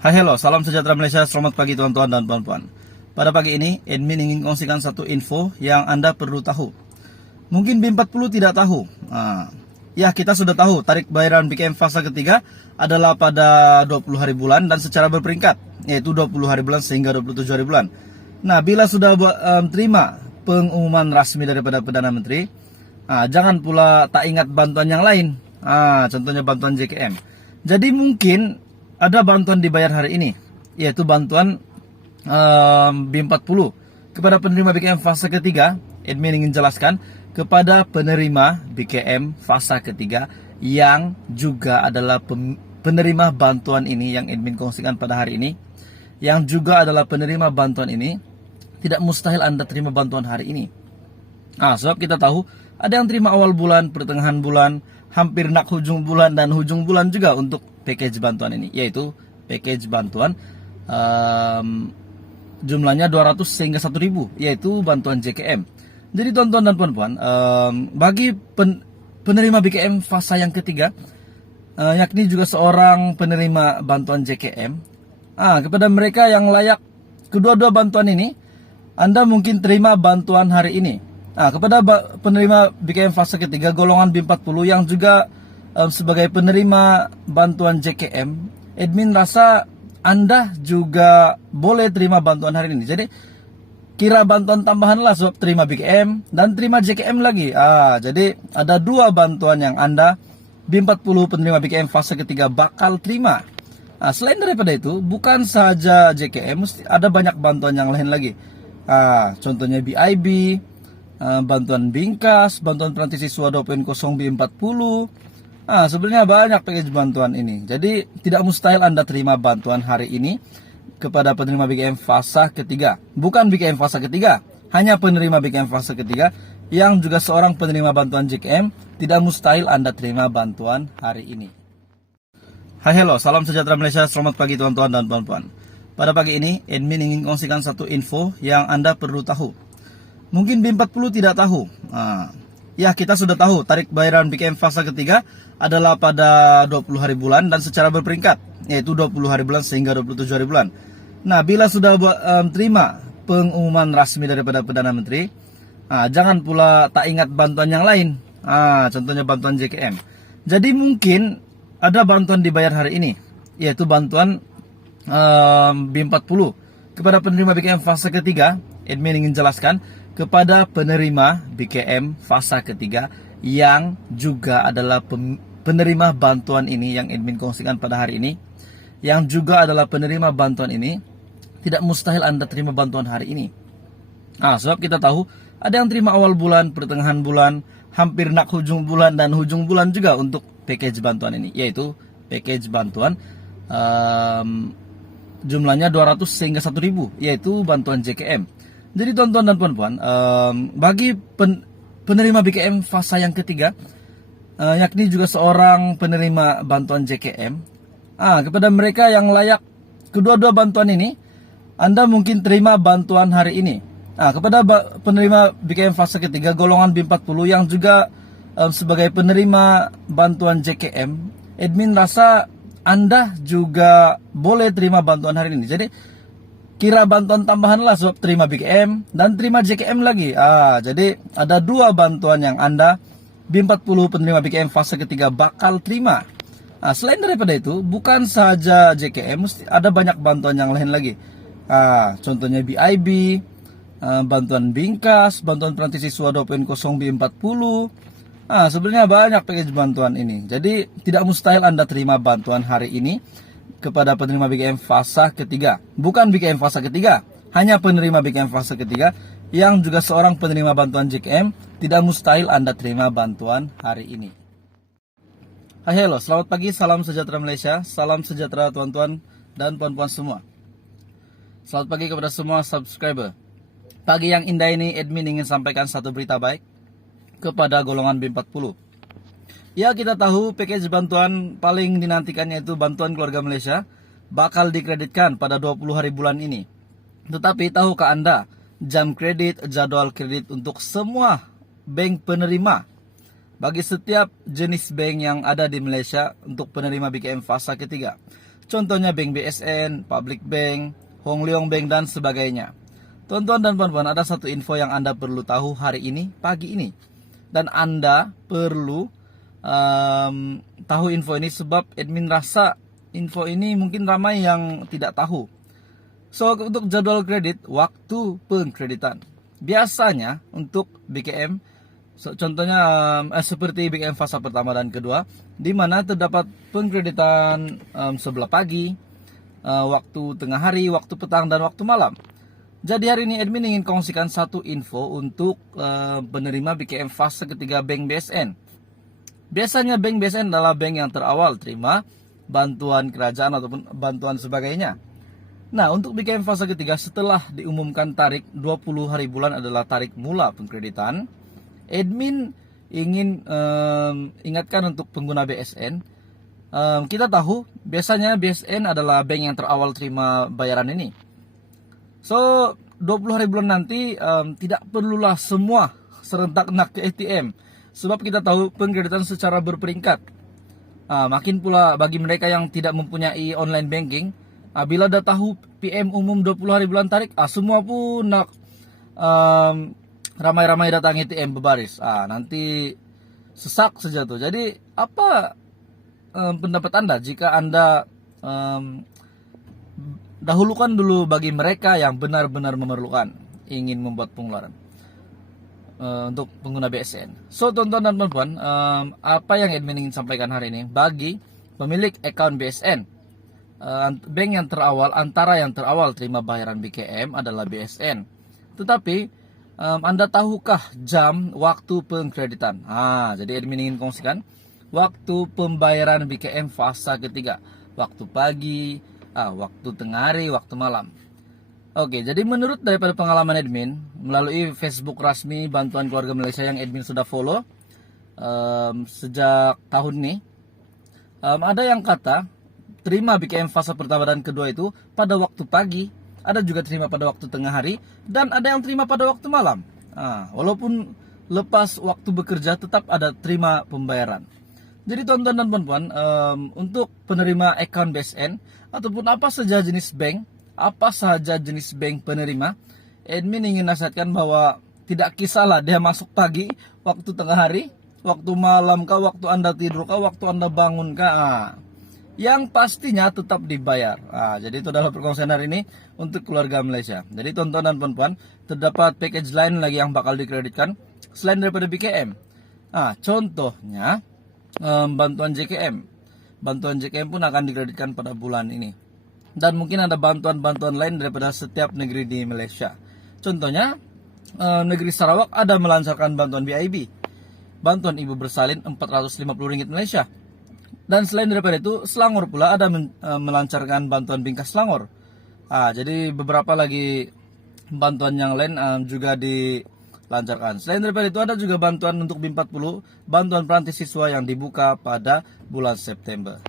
Hai hello, salam sejahtera Malaysia, selamat pagi teman-teman dan puan-puan. Pada pagi ini, admin ingin kongsikan satu info yang Anda perlu tahu. Mungkin B40 tidak tahu. Ya, kita sudah tahu, tarik bayaran BKM fase ketiga adalah pada 20 hari bulan dan secara berperingkat, yaitu 20 hari bulan sehingga 27 hari bulan. Nah, bila sudah terima pengumuman resmi daripada Perdana Menteri, jangan pula tak ingat bantuan yang lain. Contohnya bantuan JKM. Jadi mungkin ada bantuan dibayar hari ini, yaitu bantuan B40 kepada penerima BKM fase ketiga. Admin ingin jelaskan kepada penerima BKM fase ketiga yang juga adalah penerima bantuan ini yang admin kongsikan pada hari ini, yang juga adalah penerima bantuan ini, tidak mustahil Anda terima bantuan hari ini. Sebab kita tahu ada yang terima awal bulan, pertengahan bulan, hampir nak hujung bulan dan hujung bulan juga untuk package bantuan ini, yaitu package bantuan jumlahnya 200 sehingga 1000, yaitu bantuan JKM. Jadi tuan-tuan dan puan-puan, bagi penerima BKM fase yang ketiga, yakni juga seorang penerima bantuan JKM, kepada mereka yang layak kedua-dua bantuan ini, Anda mungkin terima bantuan hari ini. Kepada penerima BKM fase ketiga golongan B40 yang juga sebagai penerima bantuan JKM, admin rasa Anda juga boleh terima bantuan hari ini. Jadi kira bantuan tambahan lah, sebab terima BKM dan terima JKM lagi. Jadi ada dua bantuan yang Anda B40 penerima BKM fase ketiga bakal terima. Selain daripada itu, bukan saja JKM, mesti ada banyak bantuan yang lain lagi. Contohnya BIB, bantuan Bingkas, bantuan Peranti Siswa 2.0 B40. Sebenarnya banyak package bantuan ini. Jadi tidak mustahil Anda terima bantuan hari ini kepada penerima BKM fase ketiga. Bukan BKM fase ketiga, hanya penerima BKM fase ketiga yang juga seorang penerima bantuan JKM, tidak mustahil Anda terima bantuan hari ini. Hai hello, salam sejahtera Malaysia, selamat pagi teman-teman dan puan-puan. Pada pagi ini, admin ingin kongsikan satu info yang Anda perlu tahu. Mungkin B40 tidak tahu. Ya, kita sudah tahu, tarik bayaran BKM fase ketiga adalah pada 20 hari bulan dan secara berperingkat, yaitu 20 hari bulan sehingga 27 hari bulan. Nah, bila sudah terima pengumuman resmi daripada Perdana Menteri, jangan pula tak ingat bantuan yang lain. Contohnya bantuan JKM. Jadi mungkin ada bantuan dibayar hari ini, yaitu bantuan B40 kepada penerima BKM fase ketiga. Admin ingin jelaskan kepada penerima BKM fase ketiga yang juga adalah penerima bantuan ini yang admin kongsikan pada hari ini, yang juga adalah penerima bantuan ini, tidak mustahil Anda terima bantuan hari ini. Sebab kita tahu ada yang terima awal bulan, pertengahan bulan, hampir nak hujung bulan dan hujung bulan juga untuk package bantuan ini, yaitu package bantuan jumlahnya 200 sehingga 1000, yaitu bantuan JKM. Jadi tuan-tuan dan puan-puan, bagi penerima BKM fase yang ketiga, yakni juga seorang penerima bantuan JKM, kepada mereka yang layak kedua-dua bantuan ini, Anda mungkin terima bantuan hari ini. Kepada penerima BKM fase ketiga golongan B40 yang juga sebagai penerima bantuan JKM, admin rasa Anda juga boleh terima bantuan hari ini. Jadi kira bantuan tambahan lah, sebab terima BKM dan terima JKM lagi. Jadi ada dua bantuan yang Anda B40 penerima BKM fase ketiga bakal terima. Selain daripada itu, bukan saja JKM, mesti ada banyak bantuan yang lain lagi. Contohnya BIB, bantuan Bingkas, bantuan Peranti Siswa 2.0 B40. Sebenarnya banyak package bantuan ini. Jadi tidak mustahil Anda terima bantuan hari ini kepada penerima BKM fase ketiga. Bukan BKM fase ketiga, hanya penerima BKM fase ketiga yang juga seorang penerima bantuan JKM, tidak mustahil Anda terima bantuan hari ini. Hai hello, selamat pagi, salam sejahtera Malaysia, salam sejahtera tuan-tuan dan puan-puan semua. Selamat pagi kepada semua subscriber. Pagi yang indah ini admin ingin sampaikan satu berita baik kepada golongan B40. Ya, kita tahu package bantuan paling dinantikannya itu bantuan keluarga Malaysia bakal dikreditkan pada 20 hari bulan ini. Tetapi tahukah Anda jam kredit, jadwal kredit untuk semua bank penerima bagi setiap jenis bank yang ada di Malaysia untuk penerima BKM fase ketiga? Contohnya Bank BSN, Public Bank, Hong Leong Bank, dan sebagainya. Teman-teman dan puan-puan, ada satu info yang Anda perlu tahu hari ini, pagi ini. Dan Anda perlu tahu info ini sebab admin rasa info ini mungkin ramai yang tidak tahu. So, untuk jadwal kredit, waktu pengkreditan. Biasanya untuk BKM, contohnya seperti BKM fasa pertama dan kedua, di mana terdapat pengkreditan sebelah pagi, waktu tengah hari, waktu petang, dan waktu malam. Jadi hari ini admin ingin kongsikan satu info untuk penerima BKM fase ketiga Bank BSN. Biasanya Bank BSN adalah bank yang terawal terima bantuan kerajaan ataupun bantuan sebagainya. Nah, untuk BKM fase ketiga setelah diumumkan tarik 20 hari bulan adalah tarik mula pengkreditan, admin ingin ingatkan untuk pengguna BSN. Kita tahu biasanya BSN adalah bank yang terawal terima bayaran ini. So, 20 hari bulan nanti tidak perlulah semua serentak nak ke ATM. Sebab kita tahu pengkreditan secara berperingkat. Makin pula bagi mereka yang tidak mempunyai online banking, bila dah tahu PM umum 20 hari bulan tarik, semua pun nak ramai-ramai datang ATM berbaris. Nanti sesak saja tuh. Jadi apa pendapat Anda jika Anda dahulukan dulu bagi mereka yang benar-benar memerlukan, ingin membuat pengeluaran untuk pengguna BSN. So, tonton dan puan-puan, apa yang admin ingin sampaikan hari ini bagi pemilik account BSN, bank yang terawal, antara yang terawal terima bayaran BKM adalah BSN. Tetapi Anda tahukah jam waktu pengkreditan? Jadi admin ingin kongsikan waktu pembayaran BKM fase ketiga, waktu pagi, waktu tengah hari, waktu malam. Oke, jadi menurut daripada pengalaman admin melalui Facebook resmi Bantuan Keluarga Malaysia yang admin sudah follow sejak tahun ini, ada yang kata terima BKM fase pertama dan kedua itu pada waktu pagi, ada juga terima pada waktu tengah hari, dan ada yang terima pada waktu malam. Walaupun lepas waktu bekerja tetap ada terima pembayaran. Jadi tonton dan puan-puan, untuk penerima account BSN ataupun apa saja jenis bank penerima, admin ingin nasihatkan bahwa tidak kisahlah dia masuk pagi, waktu tengah hari, waktu malam kah, waktu Anda tidur kah, waktu Anda bangun kah, yang pastinya tetap dibayar. Jadi itu adalah perkongsian hari ini untuk keluarga Malaysia. Jadi tonton dan puan-puan, terdapat package lain lagi yang bakal dikreditkan selain daripada BKM. Contohnya bantuan JKM. Bantuan JKM pun akan dikreditkan pada bulan ini. Dan mungkin ada bantuan-bantuan lain daripada setiap negeri di Malaysia. Contohnya, negeri Sarawak ada melancarkan bantuan BIB. Bantuan ibu bersalin RM450 Malaysia. Dan selain daripada itu, Selangor pula ada melancarkan bantuan bingkas Selangor. Jadi beberapa lagi bantuan yang lain juga dilancarkan. Selain daripada itu, ada juga bantuan untuk BIM 40, bantuan peranti siswa yang dibuka pada bulan September.